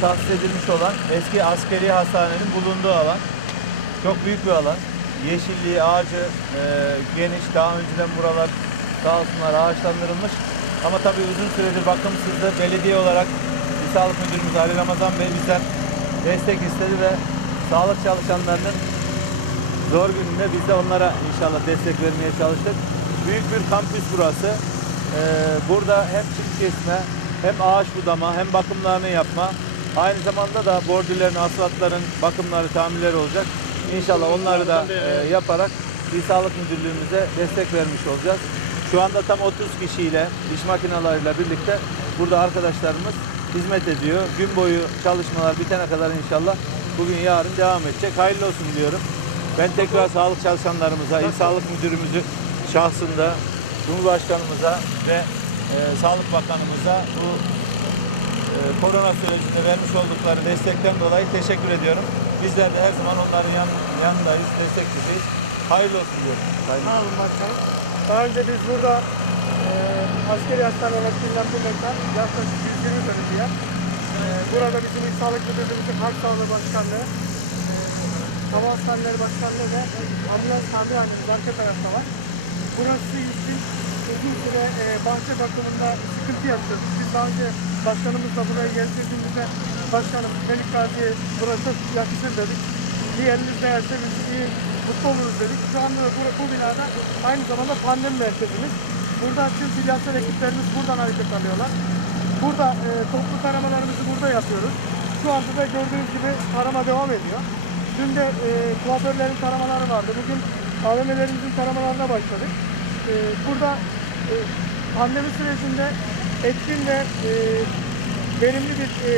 tahsis edilmiş olan eski askeri hastanenin bulunduğu alan. Çok büyük bir alan. Yeşilliği, ağacı e, geniş. Daha önceden buralar sağ olsunlar ağaçlandırılmış. Ama tabii uzun süredir bakımsızdı. Belediye olarak İl Sağlık Müdürümüz Ali Ramazan Bey bizden destek istedi ve sağlık çalışanlarının zor gününde biz de onlara inşallah destek vermeye çalıştık. Büyük bir kampüs burası. Ee, burada hem çim kesme, hem ağaç budama, hem bakımlarını yapma. Aynı zamanda da bordürlerin, asfaltların bakımları, tamirleri olacak. İnşallah onları da e, yaparak İl Sağlık Müdürlüğümüze destek vermiş olacağız. Şu anda tam 30 kişiyle, iş makinalarıyla birlikte burada arkadaşlarımız hizmet ediyor. Gün boyu çalışmalar bitene kadar inşallah bugün yarın devam edecek. Hayırlı olsun diyorum. Ben tekrar sağlık çalışanlarımıza, İl Sağlık Müdürümüzü şahsında, Cumhurbaşkanımıza ve e, Sağlık Bakanımıza bu e, korona sürecinde vermiş oldukları destekten dolayı teşekkür ediyorum. Bizler de her zaman onların yan, yanındayız, destekçisiyiz. Hayırlı olsun diyorum. Sayın Sağ olun başkanım. Daha önce biz burada e, askeri hastane emekliğini yaptırmaktan yaklaşık 120 dönüm E, burada bizim İl Sağlık Müdürlüğümüzün Halk Sağlığı Başkanlığı, e, Hava Hastaneleri Başkanlığı ve ambulans tamirhanemiz arka tarafta var. Burası için uzun süre e, bahçe bakımında sıkıntı yaşadık. Biz daha önce başkanımızla buraya gezdirdiğimizde başkanım Melik Gazi'ye burası yakışır dedik. Değerse biz iyi mutlu oluruz dedik. Şu anda da bu, bu binada aynı zamanda pandemi merkezimiz. Burada tüm filyasal ekiplerimiz buradan hareket alıyorlar. Burada e, toplu taramalarımızı burada yapıyoruz. Şu anda da gördüğünüz gibi tarama devam ediyor. Dün de e, kuaförlerin taramaları vardı. Bugün AVM'lerimizin taramalarına başladık. E, burada e, pandemi sürecinde etkin ve e, verimli bir e,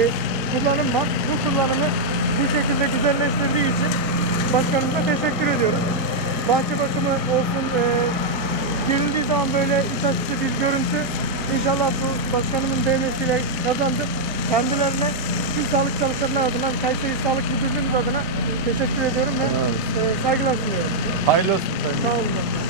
kullanım var. Bu kullanımı bu şekilde güzelleştirdiği için başkanımıza teşekkür ediyoruz. Bahçe bakımı olsun, e, girildiği zaman böyle iç açıcı bir görüntü inşallah bu başkanımın beğenisiyle kazandı. Kendilerine tüm sağlık çalışanları adına, Kayseri Sağlık Müdürlüğümüz adına teşekkür ediyorum ve e, saygılar sunuyorum. Hayırlı olsun. Sayın Sağ olun.